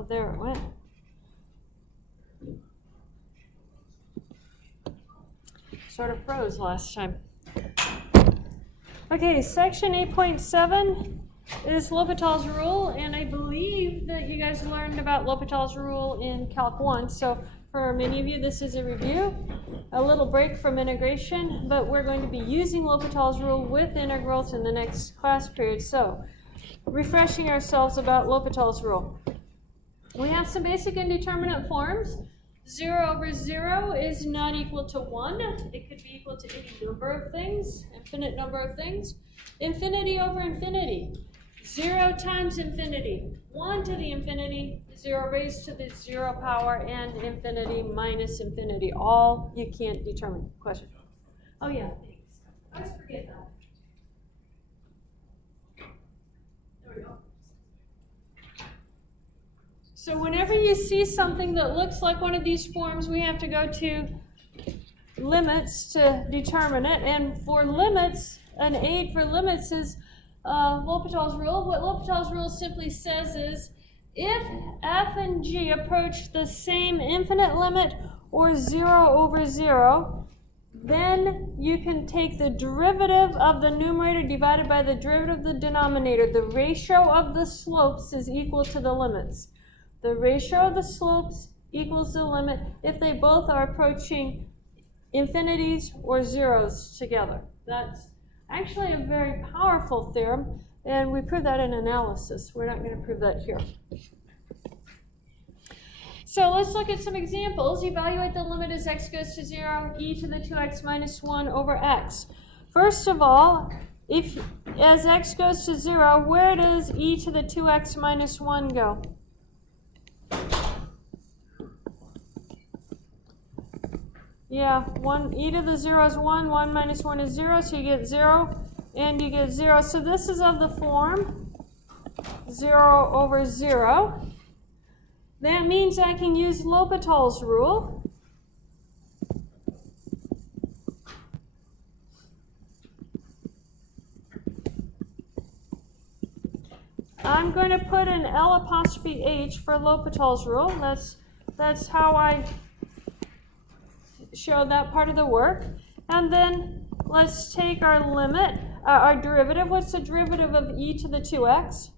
Oh, there it went. Sort of froze last time. Okay, section 8.7 is L'Hopital's rule, and I believe that you guys learned about L'Hopital's rule in Calc 1, so for many of you this is a review, a little break from integration, but we're going to be using L'Hopital's rule with integrals in the next class period. So, refreshing ourselves about L'Hopital's rule. We have some basic indeterminate forms. 0 over 0 is not equal to 1. It could be equal to any number of things, infinite number of things. Infinity over infinity. 0 times infinity. 1 to the infinity, 0 raised to the 0 power, and infinity minus infinity. All you can't determine. Question? Oh, yeah, thanks. I always forget that. There we go. So whenever you see something that looks like one of these forms, we have to go to limits to determine it. And for limits, an aid for limits is L'Hopital's rule. What L'Hopital's rule simply says is, if f and g approach the same infinite limit or 0 over 0, then you can take the derivative of the numerator divided by the derivative of the denominator. The ratio of the slopes is equal to the limits. The ratio of the slopes equals the limit if they both are approaching infinities or zeros together. That's actually a very powerful theorem, and we prove that in analysis. We're not going to prove that here. So let's look at some examples. Evaluate the limit as x goes to 0, e to the 2x minus 1 over x. First of all, if as x goes to 0, where does e to the 2x minus 1 go? Yeah, 1 e to the 0 is 1, 1 minus 1 is 0, so you get 0, and you get 0. So this is of the form 0 over 0. That means I can use L'Hopital's rule. I'm going to put an L apostrophe H for L'Hopital's rule. That's how I show that part of the work. And then let's take our limit, our derivative. What's the derivative of e to the 2x?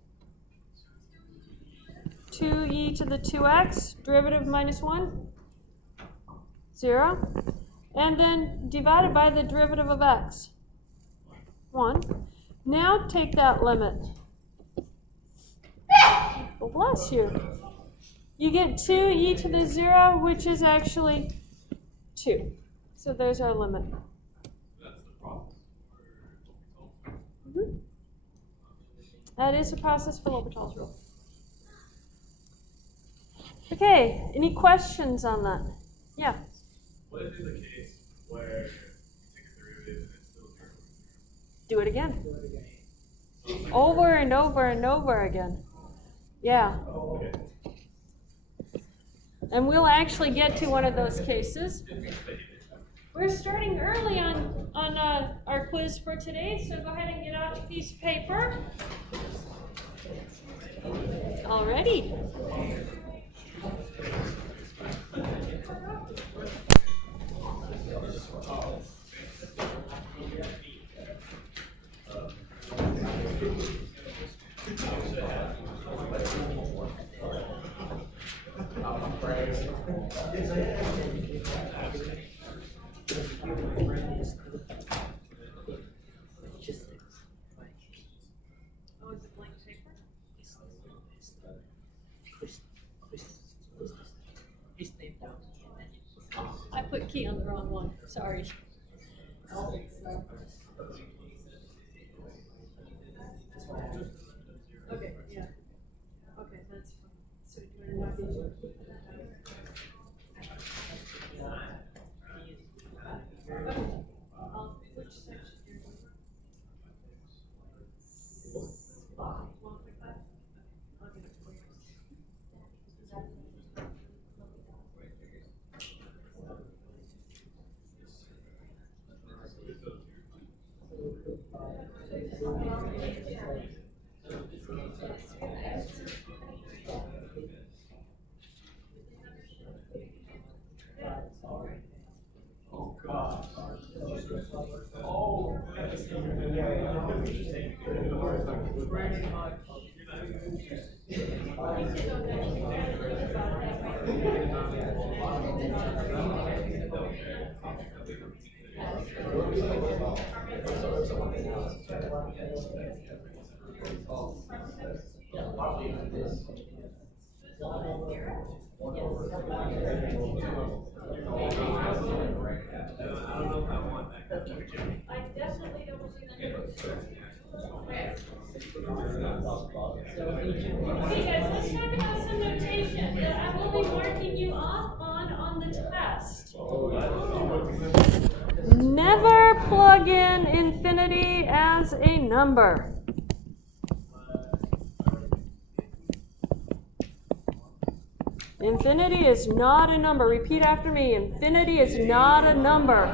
2e to the 2x, derivative minus 1, 0. And then divided by the derivative of x, 1. Now take that limit. Well, bless you. You get 2e to the 0, which is actually 2. So there's our limit. That's the process for Mm-hmm. That is a process for L'Hopital's rule. Okay, any questions on that? Yeah. What is the case where you take a derivative and it's still 0 over 0? Do it again. Over and over and over again. Yeah. Okay. And we'll actually get to one of those cases. We're starting early on our quiz for today, so go ahead and get out your piece of paper. Alrighty. I put key on the wrong one. Sorry. Okay, yeah. Okay, that's fine. So do you want to not be okay. Which section you're in? 1.5? I definitely don't see that. Okay guys, let's talk about some notation that I will be marking you off on the test. Never plug in infinity as a number. Infinity is not a number. Repeat after me. Infinity is not a number.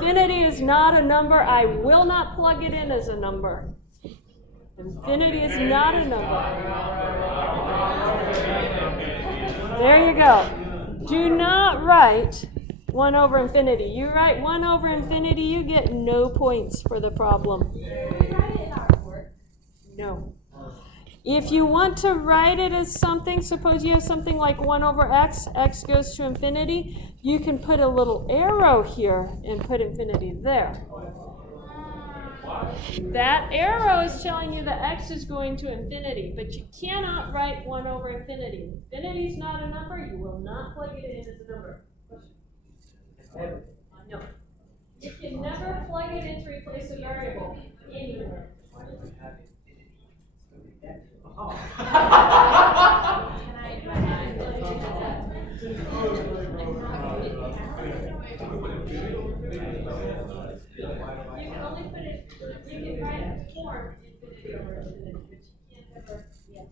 Infinity is not a number. I will not plug it in as a number. Infinity is not a number. There you go. Do not write 1 over infinity. You write 1 over infinity, you get no points for the problem. No. If you want to write it as something, suppose you have something like 1 over x, x goes to infinity, you can put a little arrow here and put infinity there. That arrow is telling you that x is going to infinity, but you cannot write 1 over infinity. Infinity is not a number, you will not plug it in as a number. No. You can never plug it in to replace a variable anywhere. You can only put it, you can write a form infinity over infinity, but you can't ever, yeah.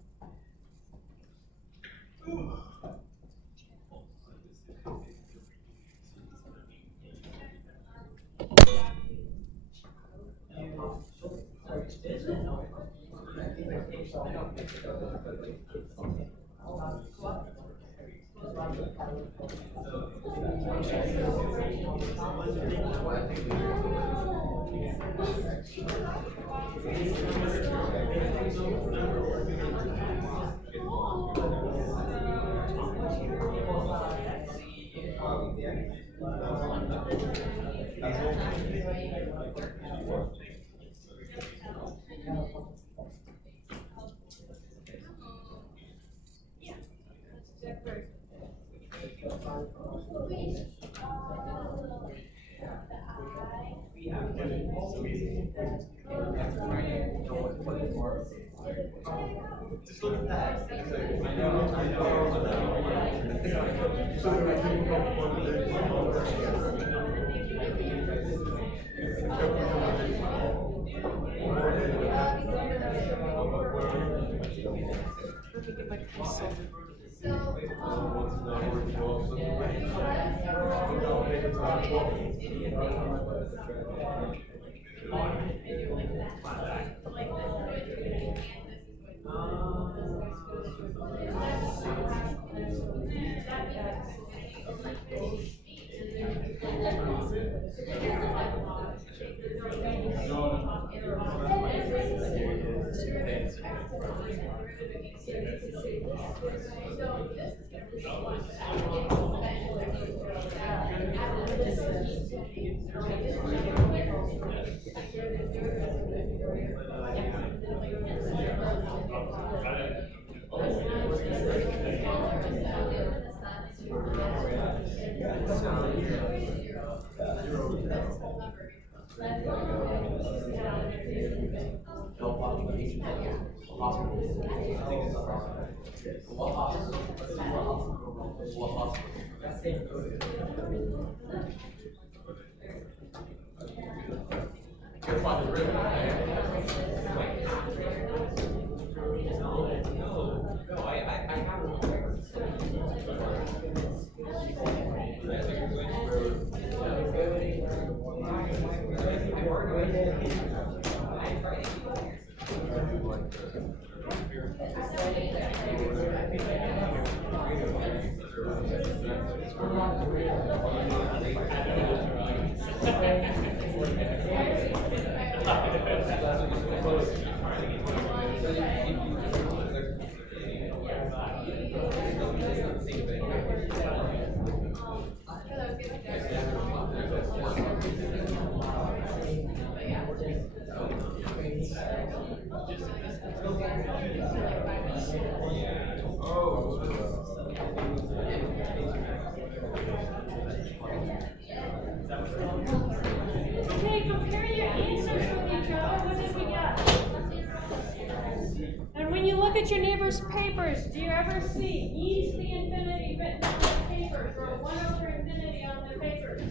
when you look at your neighbor's papers, do you ever see e to the infinity written on their papers or 1 over infinity on their papers?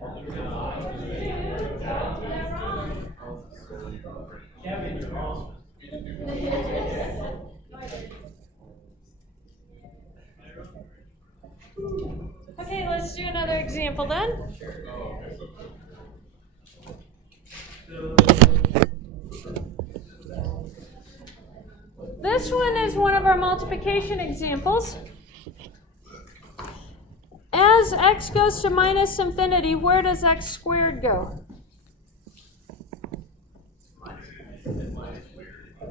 They're wrong. Kevin, you're wrong. Okay, let's do another example then. This one is one of our multiplication examples. As x goes to minus infinity, where does x squared go?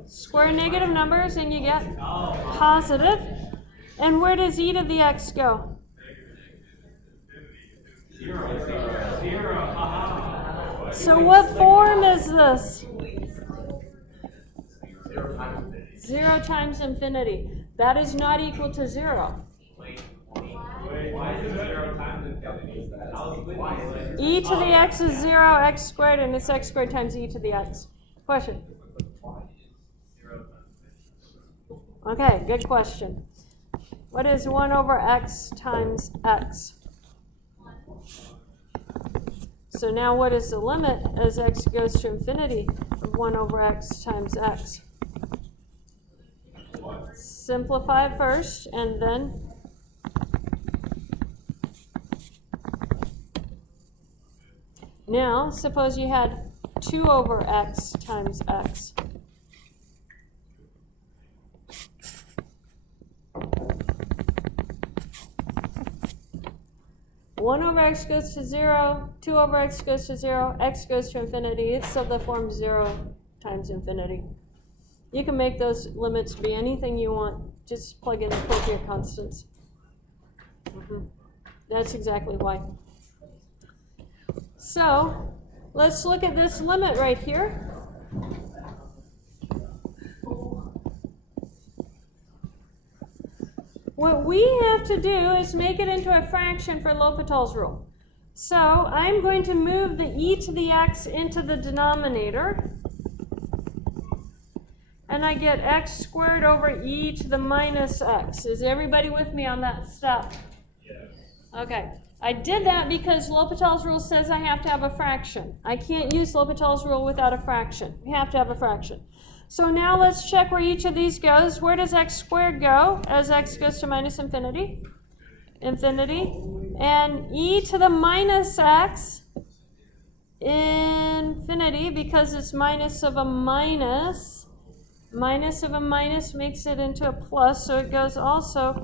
Square negative numbers and you get positive. And where does e to the x go? 0. So what form is this? 0 times infinity. That is not equal to 0. Why is it 0 times infinity? E to the x is 0, x squared, and it's x squared times e to the x. Question? Okay, good question. What is 1 over x times x? So now what is the limit as x goes to infinity of 1 over x times x? Simplify first, and then now suppose you had 2 over x times x. One over x goes to 0, 2 over x goes to 0, x goes to infinity. It's of the form 0 times infinity. You can make those limits be anything you want. Just plug in appropriate constants. That's exactly why. So let's look at this limit right here. What we have to do is make it into a fraction for L'Hopital's rule. So I'm going to move the e to the x into the denominator. And I get x squared over e to the minus x. Is everybody with me on that step? Yes. Okay. I did that because L'Hopital's rule says I have to have a fraction. I can't use L'Hopital's rule without a fraction. We have to have a fraction. So now let's check where each of these goes. Where does x squared go as x goes to minus infinity? Infinity. And e to the minus x, infinity, because it's minus of a minus. Minus of a minus makes it into a plus, so it goes also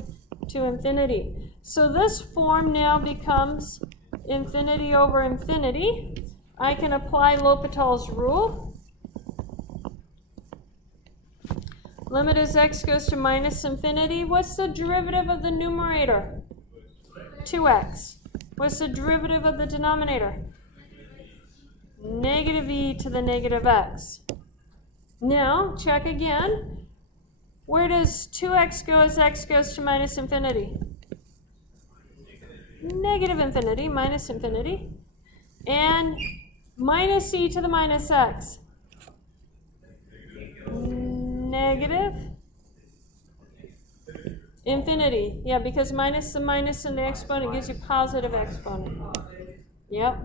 to infinity. So this form now becomes infinity over infinity. I can apply L'Hopital's rule. Limit as x goes to minus infinity. What's the derivative of the numerator? 2x. What's the derivative of the denominator? Negative e to the negative x. Now, check again. Where does 2x go as x goes to minus infinity? Negative infinity, minus infinity. And minus e to the minus x. Negative infinity. Yeah, because minus the minus in the exponent gives you positive exponent. Yep.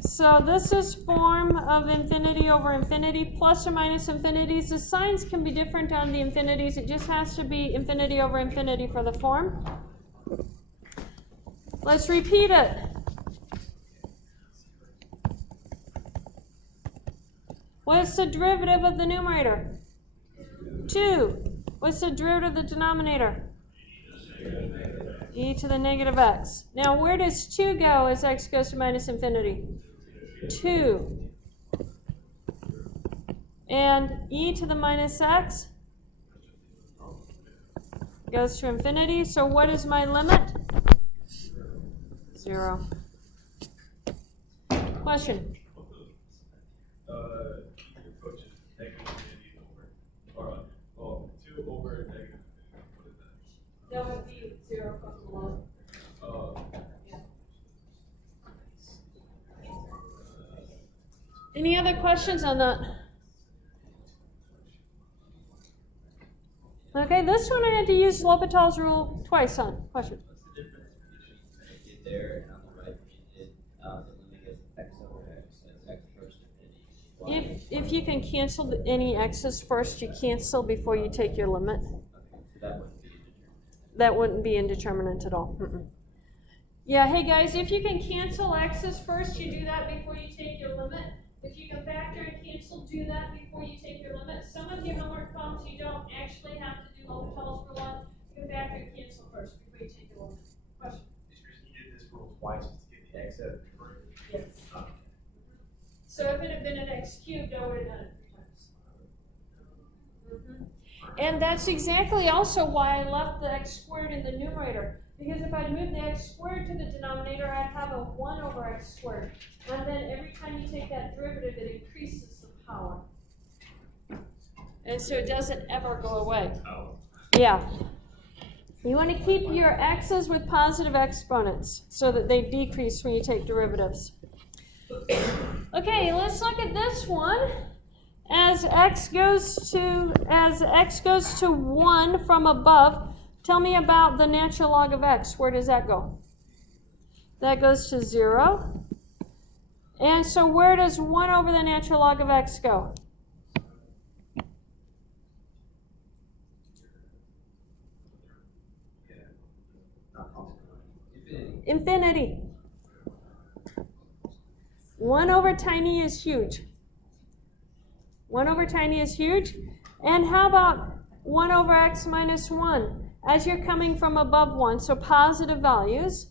So this is form of infinity over infinity, plus or minus infinities. The signs can be different on the infinities. It just has to be infinity over infinity for the form. Let's repeat it. What's the derivative of the numerator? 2. What's the derivative of the denominator? E to the negative x. Now, where does 2 go as x goes to minus infinity? 2. And e to the minus x goes to infinity. So what is my limit? 0. Question? Well, 2 over negative infinity. What is that? That would be 0 from below. Yeah. Any other questions on that? Okay, this one I had to use L'Hopital's rule twice on. Question? What's the difference between what you did there and on the right when you did the limit of x over x as x first infinity? If you can cancel any x's first, you cancel before you take your limit. Okay, so That wouldn't be indeterminate at all. Yeah, hey guys, if you can cancel x's first, you do that before you take your limit. If you can factor and cancel, do that before you take your limit. Some of your homework problems you don't actually have to do L'Hopital's rule on. You can factor and cancel first before you take your limit. Question? You did this rule twice to get the x out of the numerator. Yes. So if it had been an x cubed, I would have done it 3 times. And that's exactly also why I left the x squared in the numerator. Because if I'd moved the x squared to the denominator, I'd have a 1 over x squared. And then every time you take that derivative, it increases the power. And so it doesn't ever go away. Oh. Yeah. You want to keep your x's with positive exponents so that they decrease when you take derivatives. Okay, let's look at this one. As x goes to 1 from above, tell me about the natural log of x. Where does that go? That goes to 0. And so where does 1 over the natural log of x go? Infinity. 1 over tiny is huge. 1 over tiny is huge. And how about 1 over x minus 1? As you're coming from above 1, so positive values.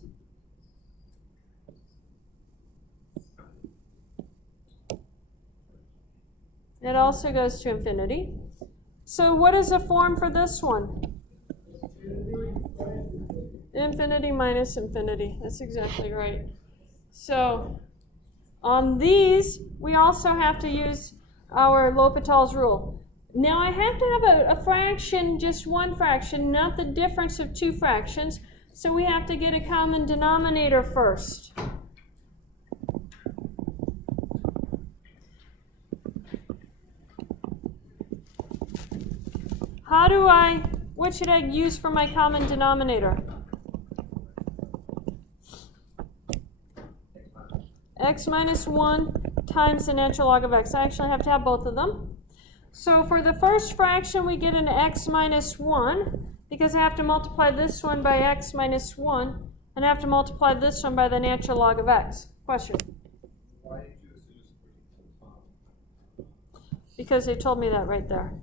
It also goes to infinity. So what is the form for this one? Infinity minus infinity. That's exactly right. So on these, we also have to use our L'Hopital's rule. Now I have to have a fraction, just one fraction, not the difference of two fractions. So we have to get a common denominator first. What should I use for my common denominator? X minus 1 times the natural log of x. I actually have to have both of them. So for the first fraction, we get an x minus 1, because I have to multiply this one by x minus 1, and I have to multiply this one by the natural log of x. Question? Why did you assume it's Because they told me that right there.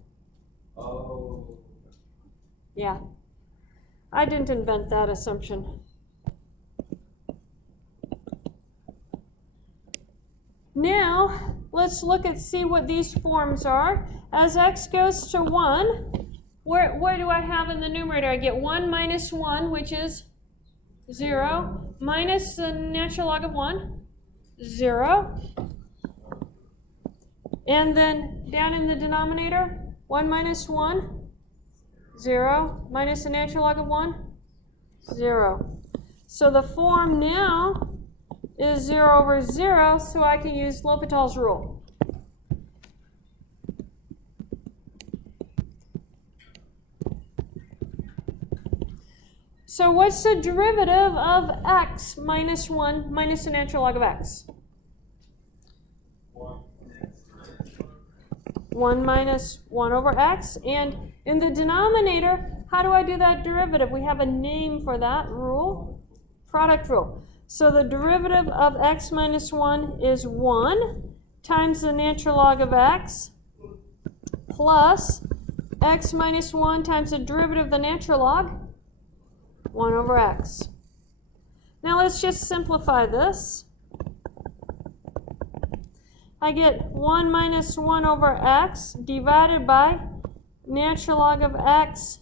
Oh. Yeah. I didn't invent that assumption. Now, let's see what these forms are. As x goes to 1, what do I have in the numerator? I get 1 minus 1, which is 0, minus the natural log of 1, 0. And then down in the denominator, 1 minus 1, 0, minus the natural log of 1, 0. So the form now is 0 over 0, so I can use L'Hopital's rule. So what's the derivative of x minus 1 minus the natural log of x? 1 minus 1 over x. And in the denominator, how do I do that derivative? We have a name for that rule, product rule. So the derivative of x minus 1 is 1 times the natural log of x plus x minus 1 times the derivative of the natural log, 1 over x. Now let's just simplify this. I get 1 minus 1 over x divided by natural log of x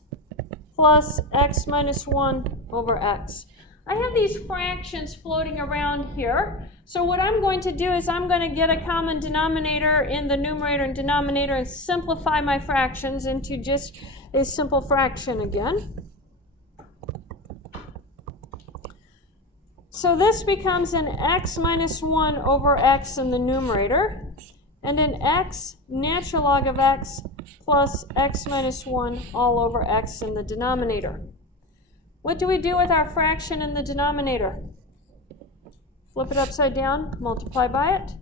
plus x minus 1 over x. I have these fractions floating around here. So what I'm going to do is I'm going to get a common denominator in the numerator and denominator and simplify my fractions into just a simple fraction again. So this becomes an x minus 1 over x in the numerator and an x natural log of x plus x minus 1 all over x in the denominator. What do we do with our fraction in the denominator? Flip it upside down, multiply by it.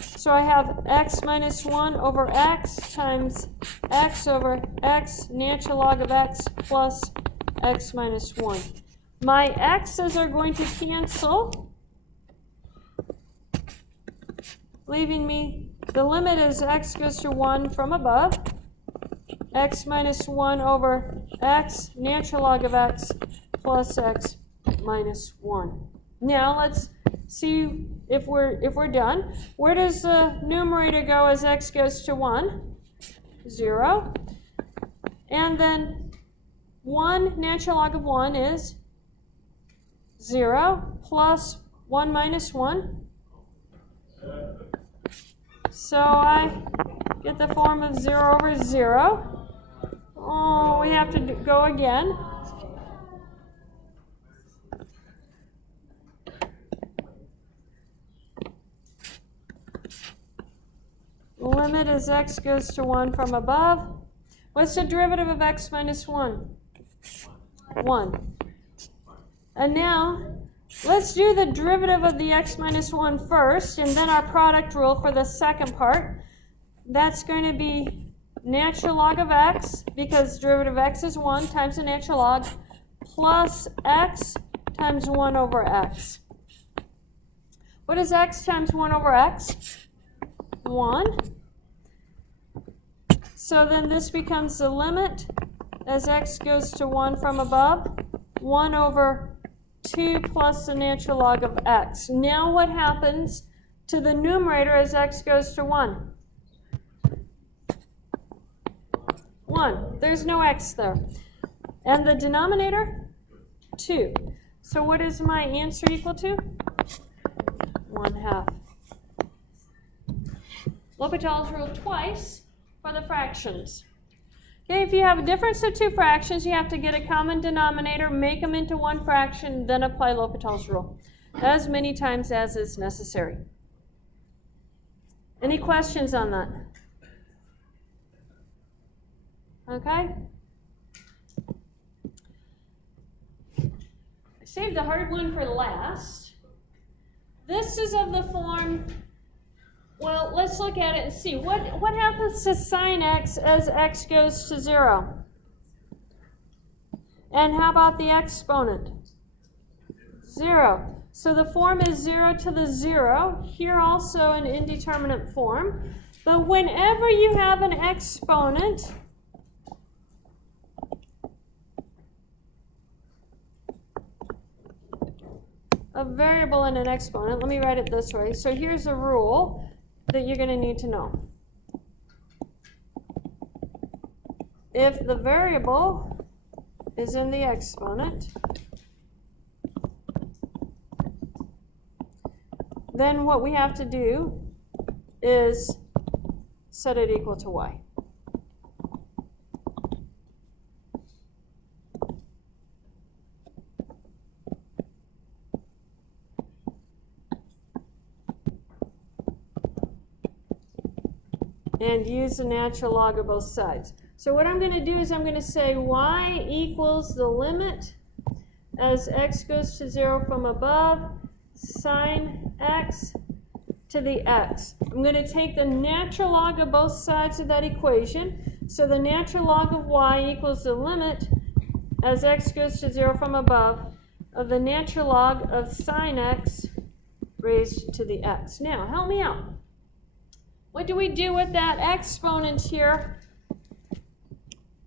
So I have x minus 1 over x times x over x, natural log of x, plus x minus 1. My x's are going to cancel, leaving me, the limit as x goes to 1 from above, x minus 1 over x, natural log of x, plus x minus 1. Now let's see if we're done. Where does the numerator go as x goes to 1? 0. And then 1 natural log of 1 is 0 plus 1 minus 1. So I get the form of 0 over 0. Oh, we have to go again. Limit as x goes to 1 from above. What's the derivative of x minus 1? 1. And now, let's do the derivative of the x minus 1 first, and then our product rule for the second part. That's going to be natural log of x, because derivative of x is 1 times the natural log, plus x times 1 over x. What is x times 1 over x? 1. So then this becomes the limit as x goes to 1 from above, 1 over 2 plus the natural log of x. Now what happens to the numerator as x goes to 1? 1. There's no x there. And the denominator? 2. So what is my answer equal to? 1/2. L'Hopital's rule twice for the fractions. Okay, if you have a difference of two fractions, you have to get a common denominator, make them into one fraction, then apply L'Hopital's rule as many times as is necessary. Any questions on that? Okay? I saved the hard one for last. This is of the form, well, let's look at it and see. What happens to sine x as x goes to 0? And how about the exponent? 0. So the form is 0 to the 0. Here also an indeterminate form. But whenever you have an exponent, a variable and an exponent, let me write it this way. So here's a rule that you're going to need to know. If the variable is in the exponent, then what we have to do is set it equal to y. And use the natural log of both sides. So what I'm going to do is I'm going to say y equals the limit as x goes to 0 from above, sine x to the x. I'm going to take the natural log of both sides of that equation. So the natural log of y equals the limit as x goes to 0 from above of the natural log of sine x raised to the x. Now, help me out. What do we do with that exponent here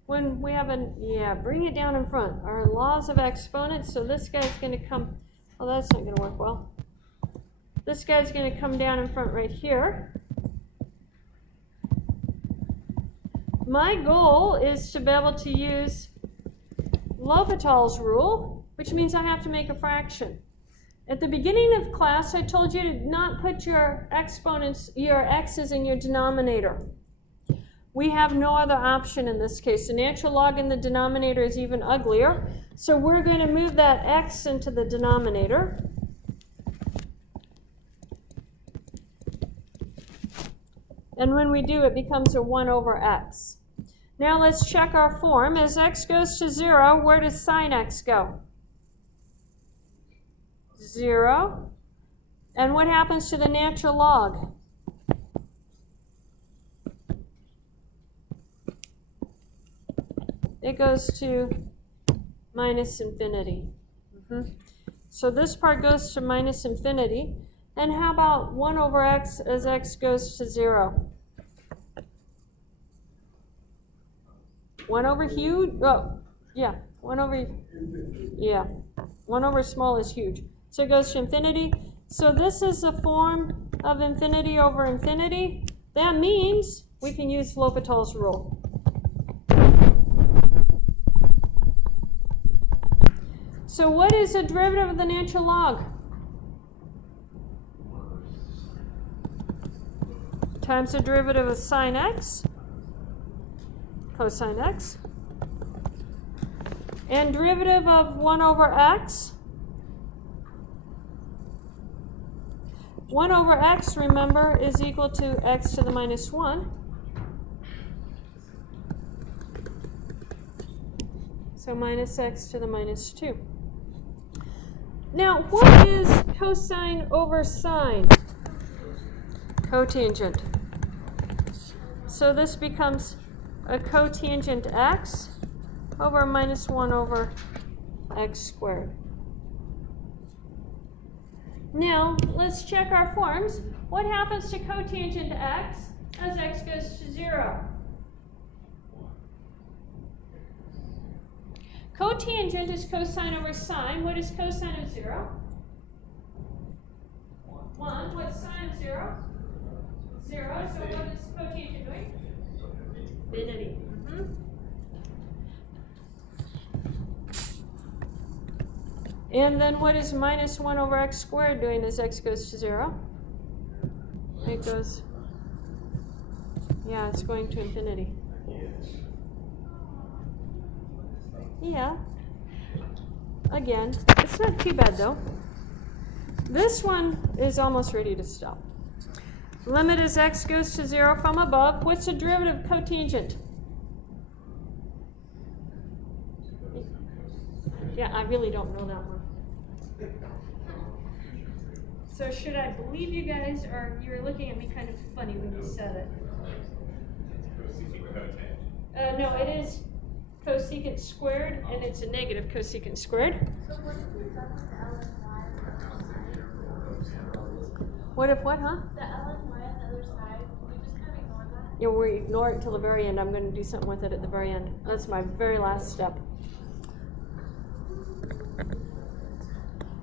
when we have bring it down in front. Our laws of exponents. So this guy's going to come, oh, that's not going to work well. This guy's going to come down in front right here. My goal is to be able to use L'Hopital's rule, which means I have to make a fraction. At the beginning of class, I told you to not put your exponents, your x's in your denominator. We have no other option in this case. The natural log in the denominator is even uglier. So we're going to move that x into the denominator. And when we do, it becomes a 1 over x. Now let's check our form. As x goes to 0, where does sine x go? 0. And what happens to the natural log? It goes to minus infinity. So this part goes to minus infinity. And how about 1 over x as x goes to 0? 1 over huge? Oh, yeah. 1 over small is huge. So it goes to infinity. So this is a form of infinity over infinity. That means we can use L'Hopital's rule. So what is the derivative of the natural log? Times the derivative of sine x, cosine x. And derivative of 1 over x. 1 over x, remember, is equal to x to the minus 1. So minus x to the minus 2. Now, what is cosine over sine? Cotangent. So this becomes a cotangent x over minus 1 over x squared. Now, let's check our forms. What happens to cotangent x as x goes to 0? Cotangent is cosine over sine. What is cosine of 0? 1. What's sine of 0? 0. So what is cotangent doing? Infinity. And then what is minus 1 over x squared doing as x goes to 0? It goes, yeah, it's going to infinity. Yeah. Again, it's not too bad though. This one is almost ready to stop. Limit as x goes to 0 from above. What's the derivative of cotangent? Yeah, I really don't know that one. So should I believe you guys, or you're looking at me kind of funny when you said it? No, it is cosecant squared, and it's a negative cosecant squared. So what if we done with the L and Y? What if what, huh? The L and Y on the other side, we just kind of ignore that? Yeah, we ignore it until the very end. I'm going to do something with it at the very end. That's my very last step.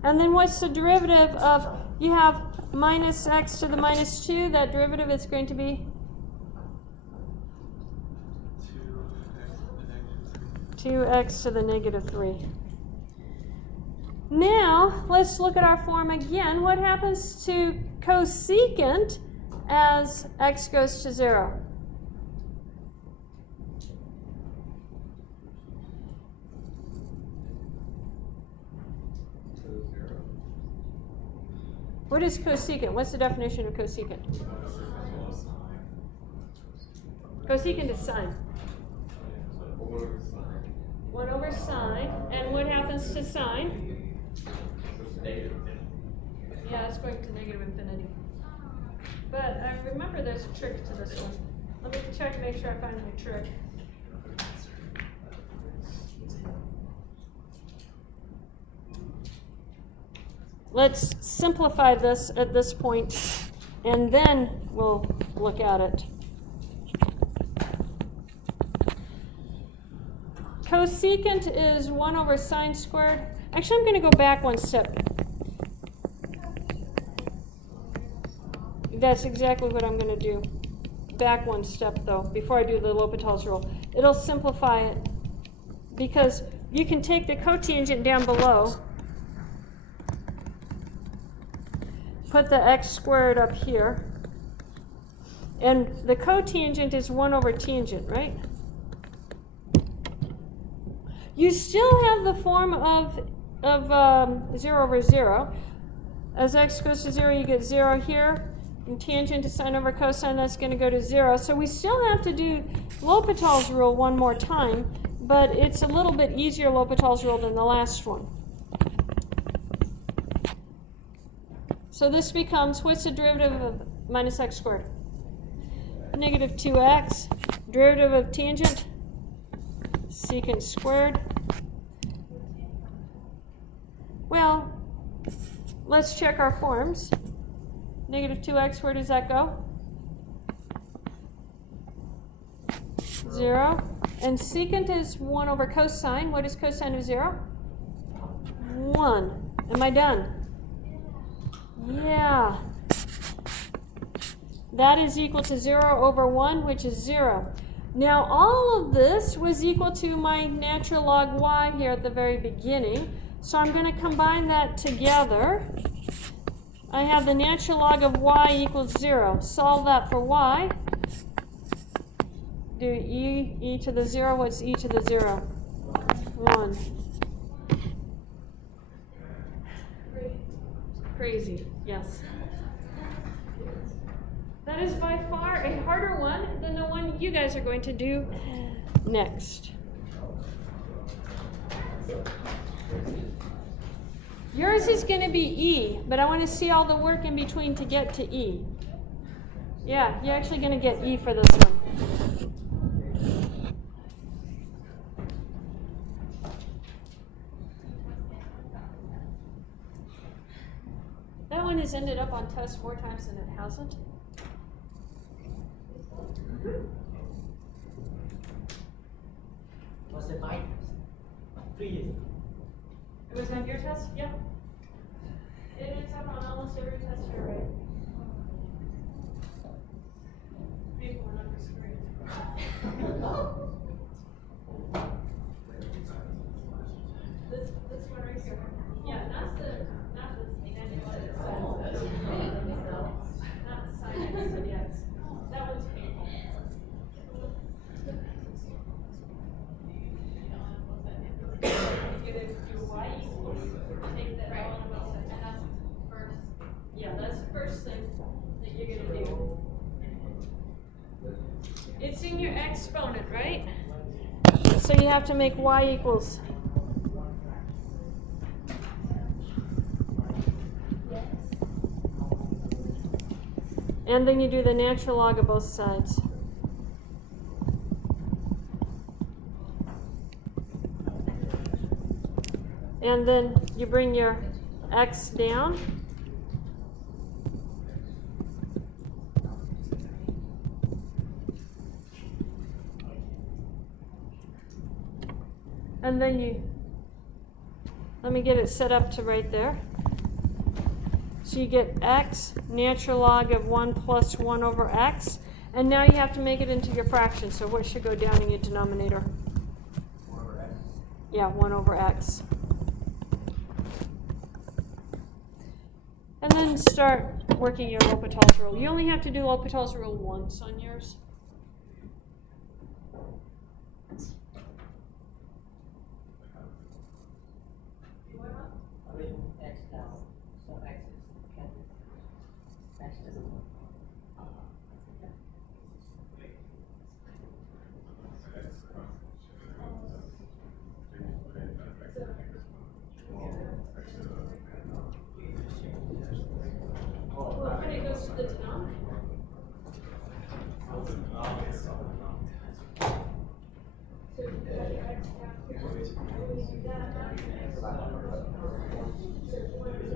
And then what's the derivative of, you have minus x to the minus 2. That derivative is going to be 2x to the negative 3. Now, let's look at our form again. What happens to cosecant as x goes to 0? What is cosecant? What's the definition of cosecant? Cosecant is sine. 1 over sine. And what happens to sine? Yeah, it's going to negative infinity. But I remember there's a trick to this one. Let me check, make sure I find my trick. Let's simplify this at this point, and then we'll look at it. Cosecant is 1 over sine squared. Actually, I'm going to go back one step. That's exactly what I'm going to do. Back one step, though, before I do the L'Hopital's rule. It'll simplify it, because you can take the cotangent down below, put the x squared up here, and the cotangent is 1 over tangent, right? You still have the form of 0 over 0. As x goes to 0, you get 0 here. And tangent to sine over cosine, that's going to go to 0. So we still have to do L'Hopital's rule one more time, but it's a little bit easier L'Hopital's rule than the last one. So this becomes, what's the derivative of minus x squared? Negative 2x. Derivative of tangent? Secant squared. Well, let's check our forms. Negative 2x, where does that go? 0. And secant is 1 over cosine. What is cosine of 0? 1. Am I done? Yeah. That is equal to 0 over 1, which is 0. Now, all of this was equal to my natural log y here at the very beginning. So I'm going to combine that together. I have the natural log of y equals 0. Solve that for y. Do e to the 0. What's e to the 0? 1. Crazy, yes. That is by far a harder one than the one you guys are going to do next. Yours is going to be E, but I want to see all the work in between to get to E. Yeah, you're actually going to get E for this one. That one has ended up on tests more times than it hasn't. Was it my 3 years ago? It was on your test? Yeah. It ends up on almost every test here, right? People are not This one right here. Yeah, not the not the sine x to the x. That one's painful. You do y equals, take that element of both sides, and that's first. Yeah, that's the first thing that you're gonna do. It's in your exponent, right? So you have to make y equals. And then you do the natural log of both sides. And then you bring your x down. And then you, let me get it set up to right there. So you get x, natural log of 1 plus 1 over x. And now you have to make it into your fraction. So what should go down in your denominator? 1 over x. Yeah, 1 over x. And then start working your L'Hopital's rule. You only have to do L'Hopital's rule once on yours. I mean, x now, so x is capital. X doesn't work. Well, when it goes to the denominator. So you got your x down here. When you do that, now you're going to so one of the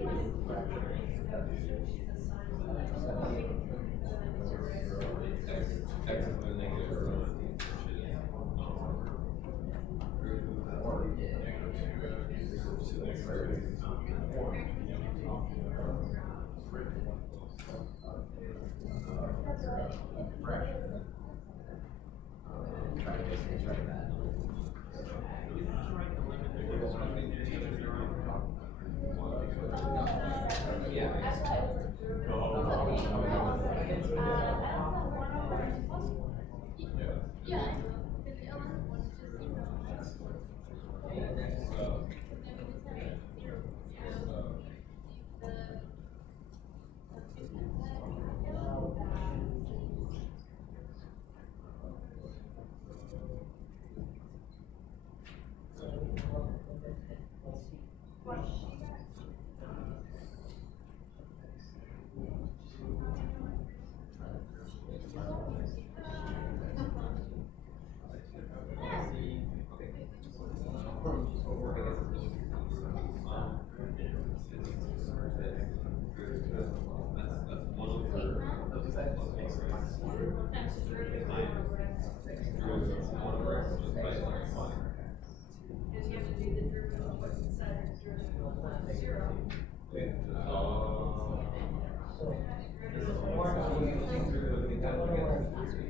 So, this is one of the,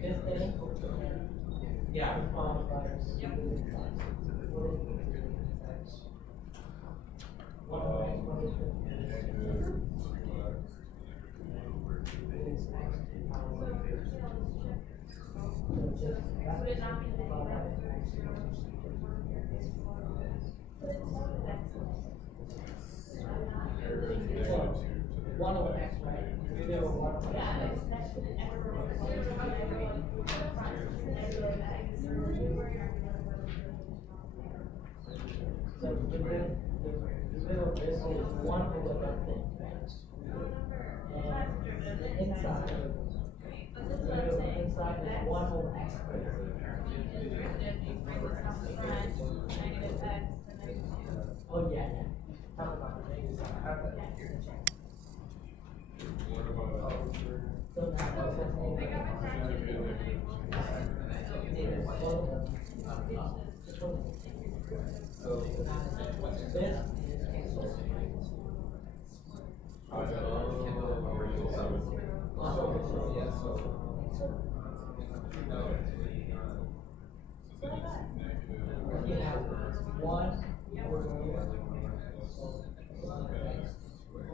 this thing. Yeah. One over X, right? Zero, one over So the middle of this is one over that thing, right? And the inside, inside is one over X squared. Oh, yeah, yeah. Talk about the negative side. So now that's you have one over here.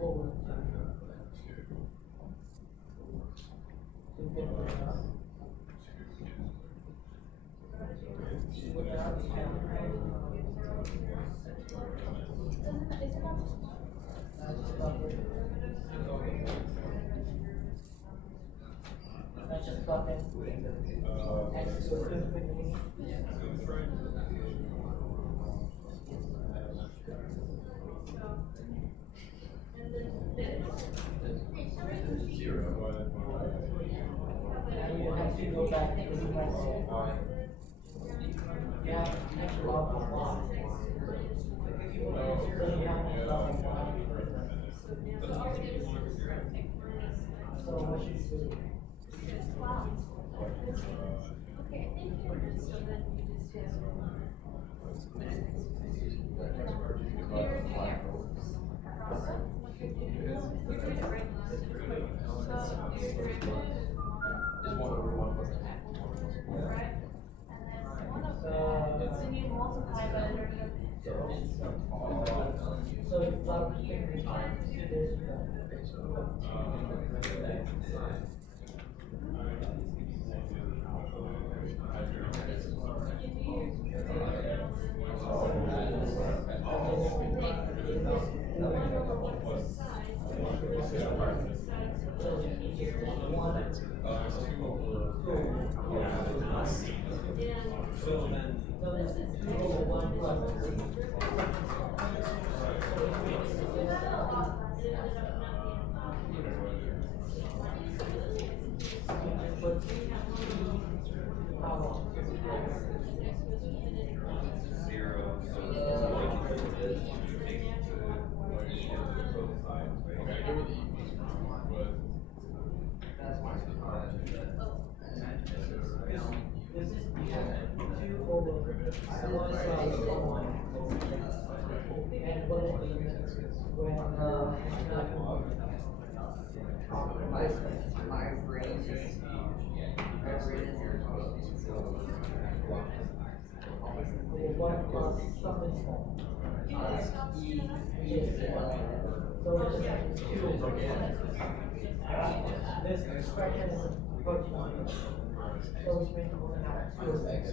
Over. That's just bucket. X to a infinity. Now you have to go back to the left. Yeah, next log is one. So you have to log one. So what should you do? Okay, I think you're so then you just do. So you multiply by So you plug the fingers into this. One plus something small. Yes. So it's just two. This expression is approaching on. So which means we're gonna have two of X.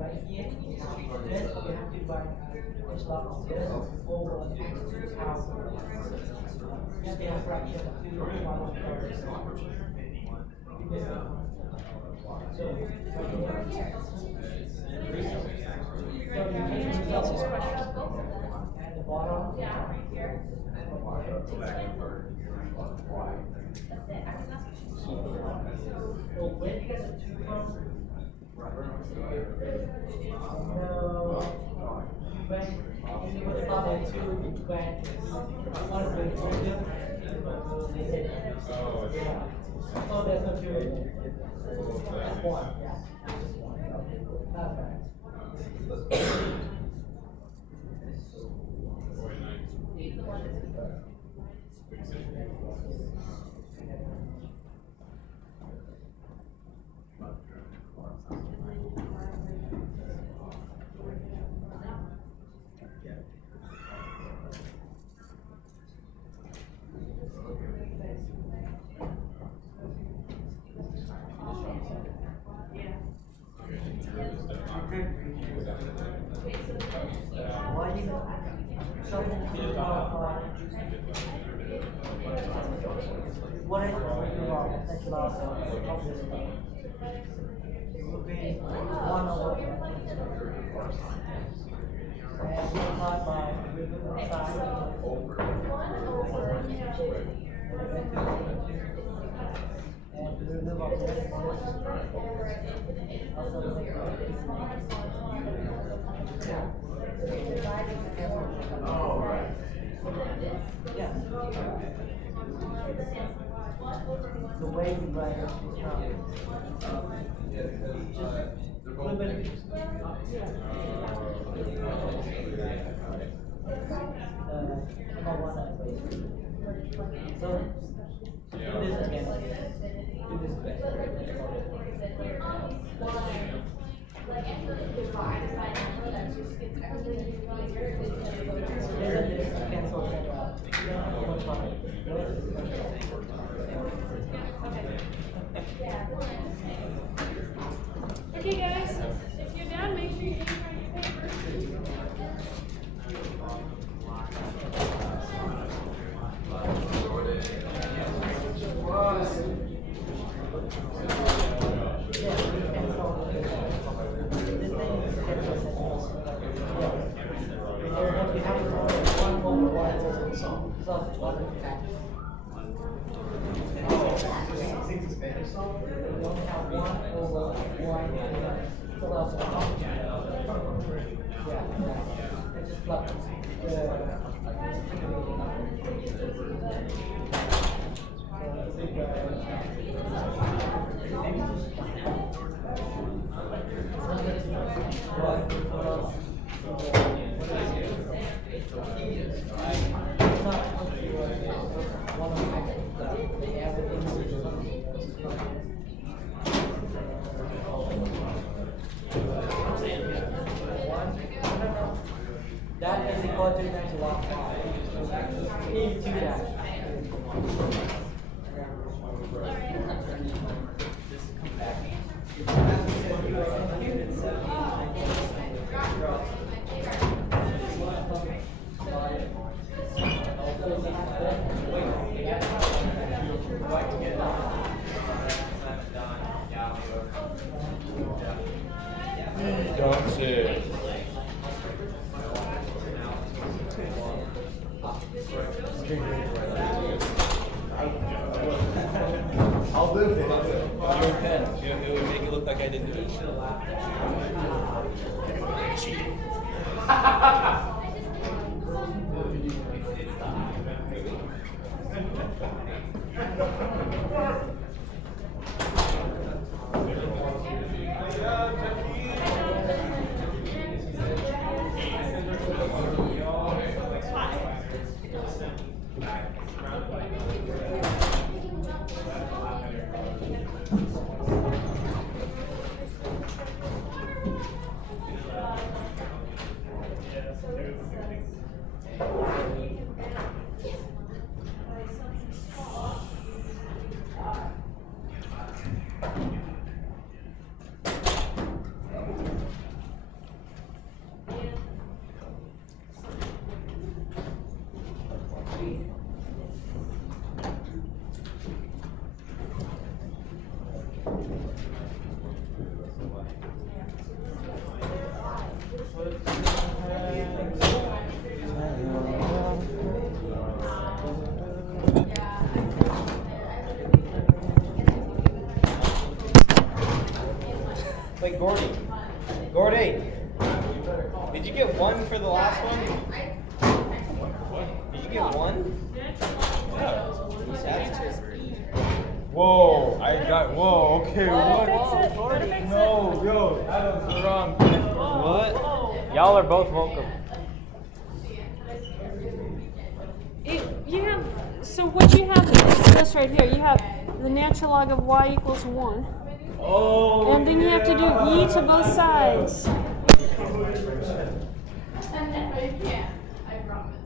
Right here, you have this, you have to divide this log this over X to the power. Just be a fraction of 2 to 1 third. So, right here. So you can use Answers questions. and the bottom. Yeah, right here. So where do you get the two from? No. When you were starting to when one of the region. Yeah. So there's no two. That's one. Yeah. That's right. Why you something to what is that's last of this stuff? It would be 1 over and multiplied by the side and the remove of this also Oh, right. yeah. The way we write it is not just a little bit. About one side, please. So, do this again. Do this again. Isn't this cancel that out? Okay, guys, if you're done, make sure you turn your papers. That is equal to next one. Into that. Don't say. I'll do it. Your pen. It would make it look like I didn't do it. Hey, Gordy. Gordy. Did you get one for the last one? Did you get one? Whoa, okay, Gotta fix it. Gotta fix it. yo, that was wrong. What? Y'all are both welcome. You have, so what you have is this right here. You have the natural log of y equals 1. Oh, And then you have to do e to both sides. I can't. I promise.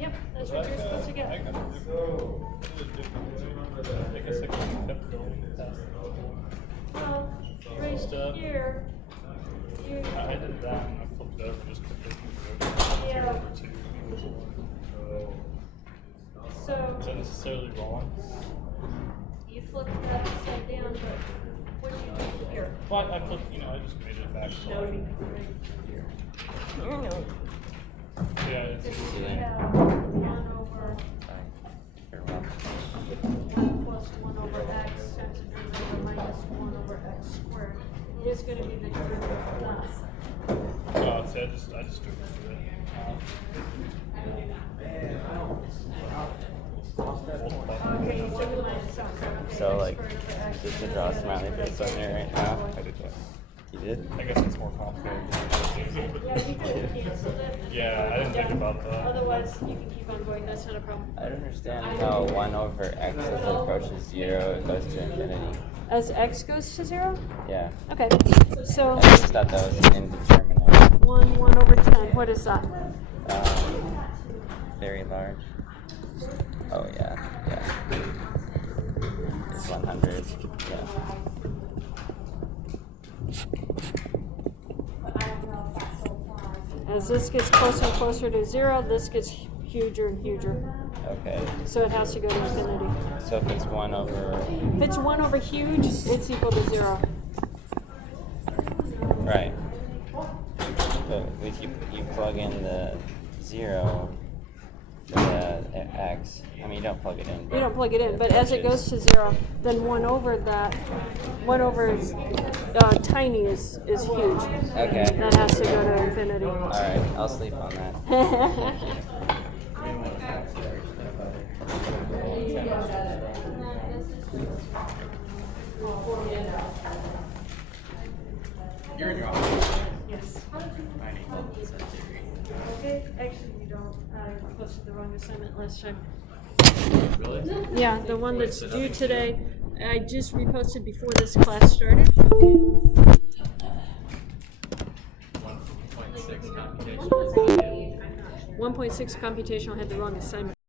Yep, that's what you're supposed to get. I guess I could have kept going past Well, right here, you, I did that and I flipped it over just because Yeah. over two equals one. so Is that necessarily wrong? you flip that upside down, but what do you do here? Well, I flipped, I just made it back to like here. Yeah, it's If you have 1 over plus 1 over x times the derivative of minus 1 over x squared, it is going to be the derivative of that. see, I just do it for it. Okay, you took the minus out. So, like, just to draw a smiley face on there right now. I did that. You did? I guess it's more complicated. Yeah, you could have canceled it. Yeah, I didn't think about that. Otherwise, you can keep on going, that's not a problem. I don't understand how 1 over x as it approaches 0 it goes to infinity. As x goes to 0? Yeah. Okay, so I just thought that was indeterminate. 1 over 10, what is that? Very large. Oh, yeah. It's 100. Yeah. As this gets closer and closer to 0, this gets huger and huger. Okay. So it has to go to infinity. So if it's 1 over... If it's 1 over huge, it's equal to 0. Right. But if you plug in the 0 for the x, I mean, you don't plug it in. You don't plug it in, but as it goes to 0, then 1 over that, 1 over is, tiny is huge. Okay. That has to go to infinity. Alright, I'll sleep on that. You're in your office. Yes. I need Okay, actually you don't. I posted the wrong assignment last time. Really? Yeah, the one that's due today, I just reposted before this class started. 1.6 computational. 1.6 computational had the wrong assignment.